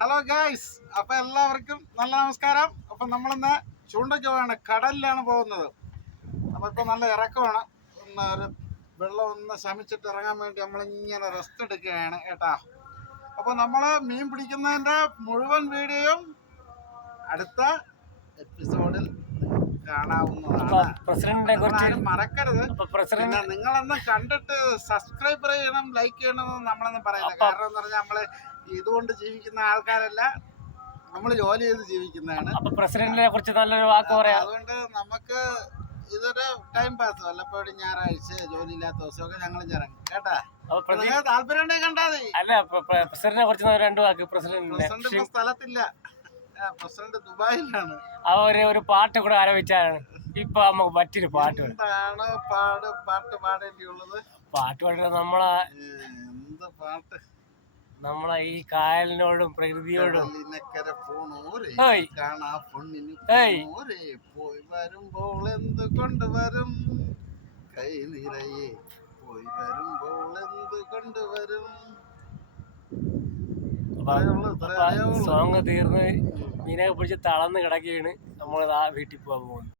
Hello guys, അപ്പൊ എല്ലാവർക്കും നല്ല നമസ്കാരം. അപ്പൊ നമ്മളിന്ന് ചൂണ്ടയ്ക്ക് പോവാണ്, കടലിലാണ് പോകുന്നത്. അപ്പൊ ഇപ്പൊ നല്ല ഇറക്കമാണ്. ഒരു വെള്ളം ഒന്ന് ശമിച്ചിട്ട് ഇറങ്ങാൻ വേണ്ടി നമ്മളിങ്ങനെ റെസ്റ്റ് എടുക്കുകയാണ് കേട്ടാ. അപ്പൊ നമ്മള് മീൻ പിടിക്കുന്നതിന്റെ മുഴുവൻ വീഡിയോയും അടുത്ത എപ്പിസോഡിൽ കാണാവുന്നതാണ്. മറക്കരുത്. പിന്നെ നിങ്ങളൊന്നും കണ്ടിട്ട് സബ്സ്ക്രൈബ് ചെയ്യണം, ലൈക്ക് ചെയ്യണമെന്ന് നമ്മളൊന്നും പറയില്ല. കാരണം എന്ന് പറഞ്ഞാൽ നമ്മള് ഇതുകൊണ്ട് ജീവിക്കുന്ന ആൾക്കാരല്ല, നമ്മൾ ജോലി ചെയ്ത് ജീവിക്കുന്നതാണ്. പ്രസിഡന്റിനെ കുറിച്ച് നല്ലൊരു വാക്ക് പറയാം. അതുകൊണ്ട് നമുക്ക് ഇതൊരു ടൈം പാസ്. വല്ലപ്പോഴും ഞായറാഴ്ച ജോലി ഇല്ലാത്ത ദിവസമൊക്കെ ഞങ്ങൾ ഇറങ്ങും കേട്ടാ. താല്പര്യം ഉണ്ടെങ്കിൽ കണ്ടാ മതി. അല്ല, പ്രസിഡന്റിനെ കുറിച്ച് രണ്ടു വാക്ക്. പ്രസിഡന്റ് ഇപ്പൊ സ്ഥലത്തില്ല, പ്രസിഡന്റ് ദുബായിലാണ്. ഒരു പാട്ട് കൂടെ ആലോചിച്ചാണ് ഇപ്പൊ നമുക്ക് പറ്റിയൊരു പാട്ട്. എന്താണ് പാട്ട് പാടേണ്ടിയുള്ളത്? പാട്ട് പാടുന്നത് എന്ത് പാട്ട്? നമ്മളെ ഈ കായലിനോടും പ്രകൃതിയോടും പോയി വരുമ്പോൾ എന്ത് കൊണ്ടുവരും, കൈ നിറയെ പോയി വരുമ്പോൾ എന്ത് കൊണ്ടുവരും. സോങ് തീർന്ന് മീനൊക്കെ പിടിച്ച് തളർന്ന് കിടക്കുകയാണ്. നമ്മൾ ആ വീട്ടിൽ പോകാൻ പോകുന്നു.